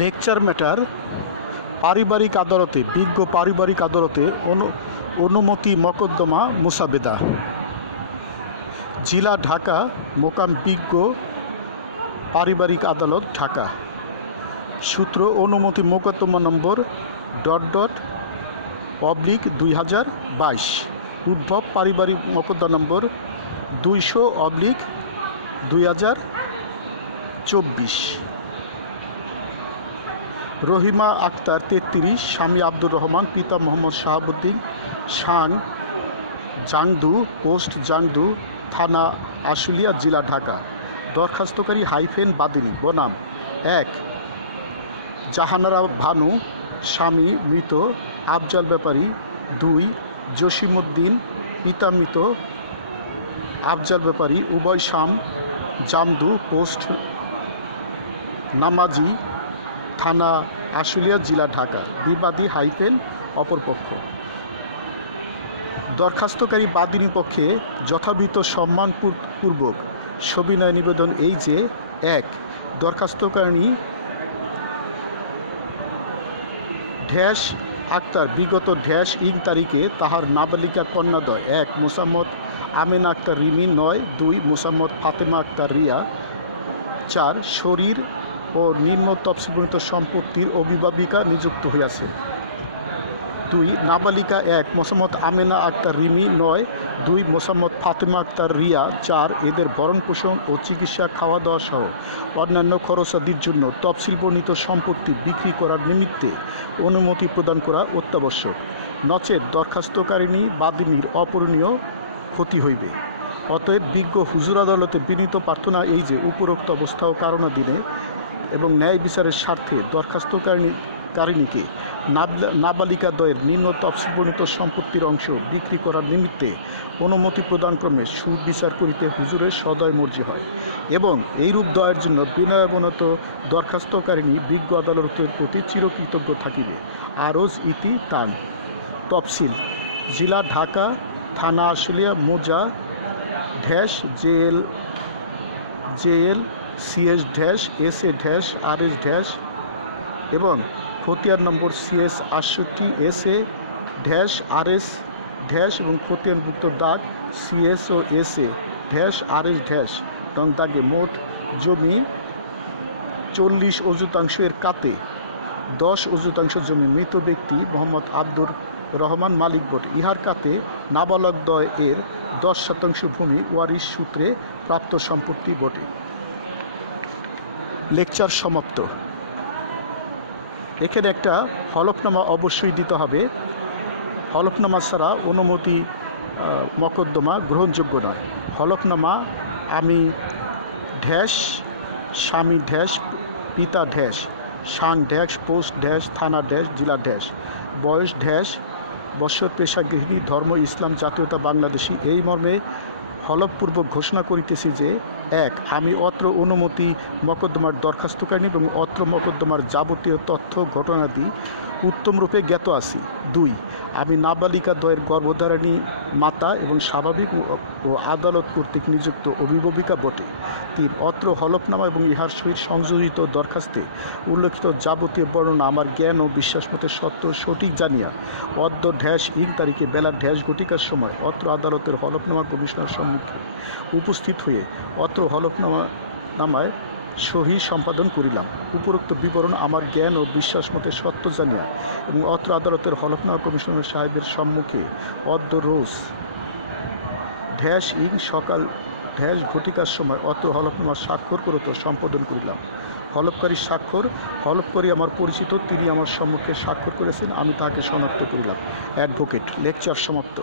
Lecture matter পারিবারিক আদালতে বিজ্ঞ পারিবারিক আদালতে অনুমতি মকদ্দমা মুসাবেদা জেলা ঢাকা মোকাম বিজ্ঞ পারিবারিক আদালত ঢাকা সূত্র অনুমতি মোকদ্দমা নম্বর //2022 উদ্ভব পারিবারিক মোকদ্দমা নম্বর 200/2024 রহিমা আক্তার 33 স্বামী আব্দুর রহমান পিতা মোহাম্মদ শাহাবুদ্দিন শাং জাংদু পোস্ট জাংদু থানা আশুলিয়া জেলা ঢাকা দরখাস্তকারী বাদিনী বনাম 1 জাহানারা ভানু স্বামী মৃত আফজাল ব্যাপারী 2 জসিমউদ্দিন পিতা মৃত আফজাল ব্যাপারী উভয় শাম জামদু পোস্ট নামাজি থানা আশুলিয়া জেলা ঢাকা বিবাদী অপরপক্ষ দরখাস্তকারী বাদিনী পক্ষে যথাবিহিত সম্মানপূর্বক সবিনয় নিবেদন এই যে 1 দরখাস্তকারী আক্তার বিগত ইং তারিখে তাহার নাবালিকা কন্যাদ্বয় 1 মোসাম্মদ আমেনা আক্তার রিমি 9 2 মোসাম্মদ ফাতেমা আক্তার রিয়া 4 শরীর ও নিম্ন তফসিলবর্ণিত সম্পত্তির অভিভাবিকা নিযুক্ত হইয়াছে 2 নাবালিকা 1 মোসাম্মদ আমেনা আক্তার রিমি 9 2 মোসাম্মদ ফাতেমা আক্তার রিয়া 4 এদের ভরণ পোষণ ও চিকিৎসা খাওয়া দাওয়া সহ অন্যান্য খরচাদির জন্য তফসিলবর্ণিত সম্পত্তি বিক্রি করার নিমিত্তে অনুমতি প্রদান করা অত্যাবশ্যক নচেত দরখাস্তকারিণী বাদিনীর অপূরণীয় ক্ষতি হইবে অতএব বিজ্ঞ হুজুর আদালতে বিনীত প্রার্থনা এই যে উপরোক্ত অবস্থা ও কারণাধীনে এবং ন্যায় বিচারের স্বার্থে দরখাস্তকারিণীকে নাবালিকাদ্বয়ের নিম্ন তফসিলবর্ণিত সম্পত্তির অংশ বিক্রি করার নিমিত্তে অনুমতি প্রদানক্রমে সুবিচার করিতে হুজুরের সদয় মর্জি হয় এবং এইরূপ দয়ের জন্য বিনয়াবনত দরখাস্তকারিণী বিজ্ঞ আদালতের প্রতি চিরকৃতজ্ঞ থাকিবে আরজ ইতি তান তফসিল জেলা ঢাকা থানা আশুলিয়া মোজা জেএল CS SA RS এবং খতিয়ান নম্বর CS 68 SA RS এবং খতিয়ানভুক্ত দাগ CS ও SA RS রং দাগে মোট জমি 40 অযুতাংশ এর কাতে 10 অযুতাংশ জমি মৃত ব্যক্তি মোহাম্মদ আব্দুর রহমান মালিক বটে ইহার কাতে নাবালকদ্বয় এর 10% ভূমি ওয়ারিশ সূত্রে প্রাপ্ত সম্পত্তি বটে লেকচার সমাপ্ত এখানে একটা হলফনামা অবশ্যই দিতে হবে হলফনামা ছাড়া অনুমতি মকদ্দমা গ্রহণযোগ্য নয় হলফনামা আমি স্বামী পিতা শাং পোস্ট থানা জেলা বয়স বৎসর পেশা গৃহিণী ধর্ম ইসলাম জাতীয়তা বাংলাদেশী এই মর্মে হলফপূর্বক ঘোষণা করিতেছি যে 1 আমি অত্র অনুমতি মকদ্দমার দরখাস্তকারিণী এবং অত্র মকদ্দমার যাবতীয় তথ্য ঘটনাদি উত্তমরূপে জ্ঞাত আছি 2 আমি নাবালিকাদ্বয়ের গর্ভধারিণী মাতা এবং স্বাভাবিক ও আদালত কর্তৃক নিযুক্ত অভিভাবিকা বটে 3 অত্র হলফনামা এবং ইহার সহিত সংযোজিত দরখাস্তে উল্লেখিত যাবতীয় বর্ণনা আমার জ্ঞান ও বিশ্বাস মতে সত্য সঠিক জানিয়া অদ্য ইং তারিখে বেলা ঘটিকার সময় অত্র আদালতের হলফনামা কমিশনার সম্মুখে উপস্থিত হয়ে অত্র হলফনামায় সহি সম্পাদন করিলাম উপরোক্ত বিবরণ আমার জ্ঞান ও বিশ্বাস মতে সত্য জানিয়া এবং অত্র আদালতের হলফনামা কমিশনার সাহেবের সম্মুখে অদ্য রোজ ইং সকাল ঘটিকার সময় অত্র হলফনামা স্বাক্ষর করত সম্পাদন করিলাম হলফকারী হলফকারী আমার পরিচিত তিনি আমার সম্মুখে স্বাক্ষর করেছেন আমি তাহাকে শনাক্ত করিলাম অ্যাডভোকেট লেকচার সমাপ্ত।